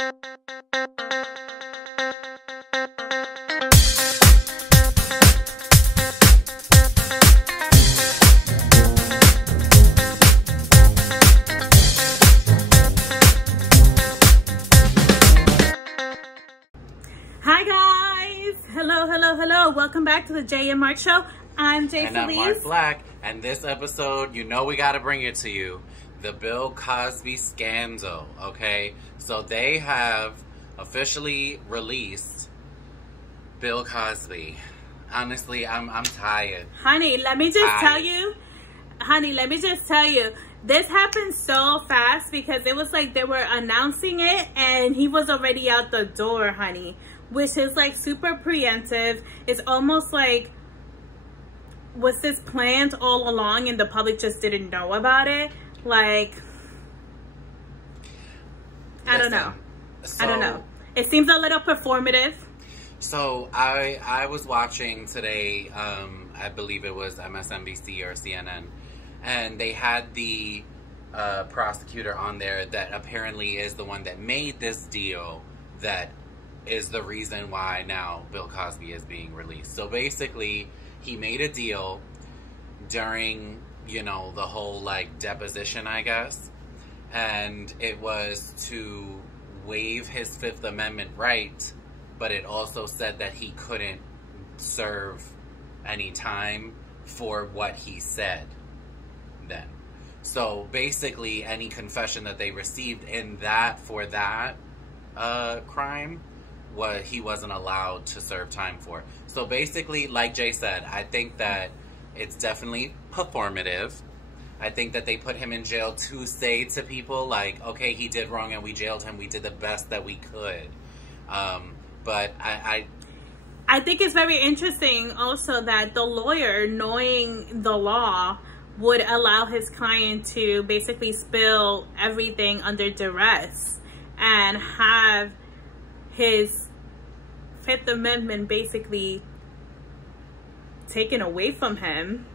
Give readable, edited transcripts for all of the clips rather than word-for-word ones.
Hi guys! Hello. Welcome back to the Jay and Mark Show. I'm Jay And I'm Mark Black. And this episode, you know we got to bring it to you. The Bill Cosby scandal, okay? So they have officially released Bill Cosby. Honestly, I'm tired. Honey, let me just tell you. This happened so fast because it was like they were announcing it and he was already out the door, honey. Which is like super preemptive. It's almost like, was this planned all along and the public just didn't know about it? Like, I don't know. It seems a little performative. So I was watching today, I believe it was MSNBC or CNN, and they had the prosecutor on there that apparently is the one that made this deal that is the reason why now Bill Cosby is being released. So basically, he made a deal during, you know, the whole, like, deposition, I guess. And it was to waive his Fifth Amendment right, but it also said that he couldn't serve any time for what he said then. So basically, any confession that they received in that, for that crime, he wasn't allowed to serve time for. So basically, like Jay said, I think that it's definitely performative. I think that they put him in jail to say to people, like, okay, he did wrong and we jailed him. We did the best that we could. But I think it's very interesting also that the lawyer, knowing the law, would allow his client to basically spill everything under duress and have his Fifth Amendment basically taken away from him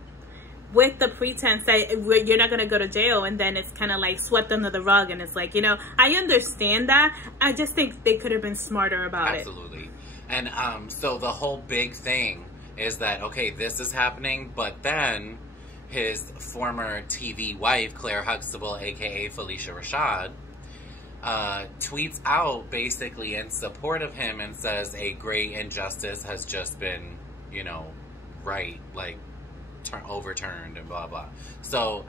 with the pretense that you're not going to go to jail, and then it's kind of like swept under the rug. And it's like, you know, I understand that. I just think they could have been smarter about it. Absolutely. And so the whole big thing is that, okay, this is happening, but then his former TV wife, Claire Huxtable, aka Felicia Rashad, tweets out basically in support of him and says a great injustice has just been, you know, overturned and blah blah. So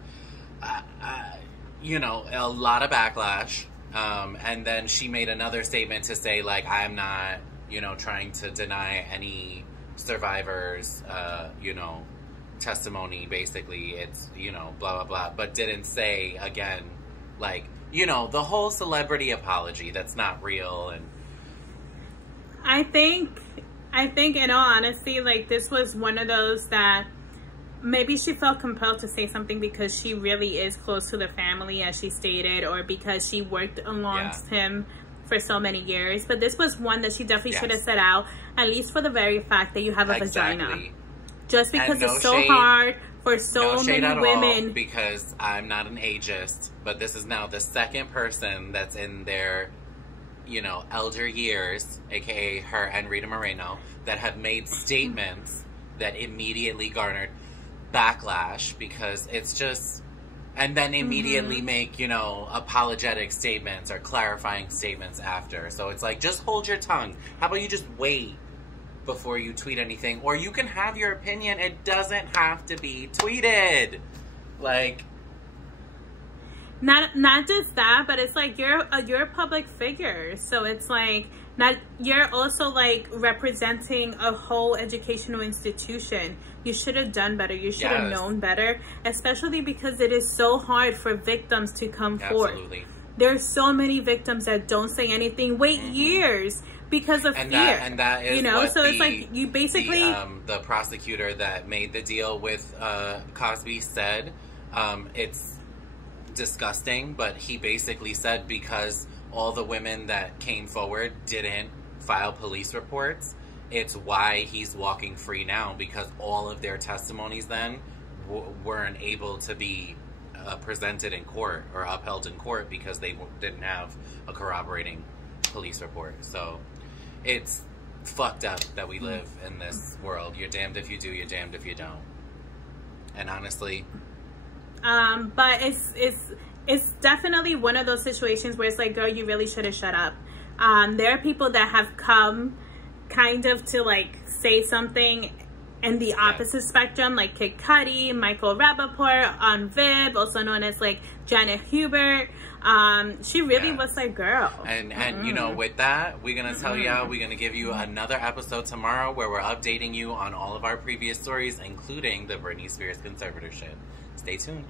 you know, a lot of backlash, and then she made another statement to say, like, I'm not, you know, trying to deny any survivors you know, testimony. Basically, it's, you know, blah blah blah, but didn't say again, like, you know, the whole celebrity apology that's not real. And I think in all honesty, like, this was one of those that maybe she felt compelled to say something because she really is close to the family, as she stated, or because she worked alongside him for so many years. But this was one that she definitely should have said out, at least for the very fact that you have a vagina. Just because it's so hard for so many women. Because I'm not an ageist, but this is now the second person that's in their, you know, elder years, aka her and Rita Moreno, that have made statements that immediately garnered backlash, because it's just, and then immediately make, you know, apologetic statements or clarifying statements after. So it's like, just hold your tongue. How about you just wait before you tweet anything? Or you can have your opinion. It doesn't have to be tweeted. Like, not just that, but it's like you're a public figure, so it's like, not, you're also like representing a whole educational institution. You should have done better. You should have known better, especially because it is so hard for victims to come forth. There's so many victims that don't say anything, wait years because of fear. And that is, you know, what, so it's like you basically the prosecutor that made the deal with Cosby said, it's disgusting, but he basically said because all the women that came forward didn't file police reports, it's why he's walking free now, because all of their testimonies then weren't able to be presented in court or upheld in court because they didn't have a corroborating police report. So it's fucked up that we live in this world. You're damned if you do, you're damned if you don't. And honestly, but it's definitely one of those situations where it's like, girl, you really should have shut up. There are people that have come kind of to like say something in the opposite spectrum, like Kid Cudi, Michael Rappaport on Vib, also known as like Janet Hubert. She really was like, girl. And you know, with that, we're gonna tell y'all, we're gonna give you another episode tomorrow where we're updating you on all of our previous stories, including the Britney Spears conservatorship. Stay tuned.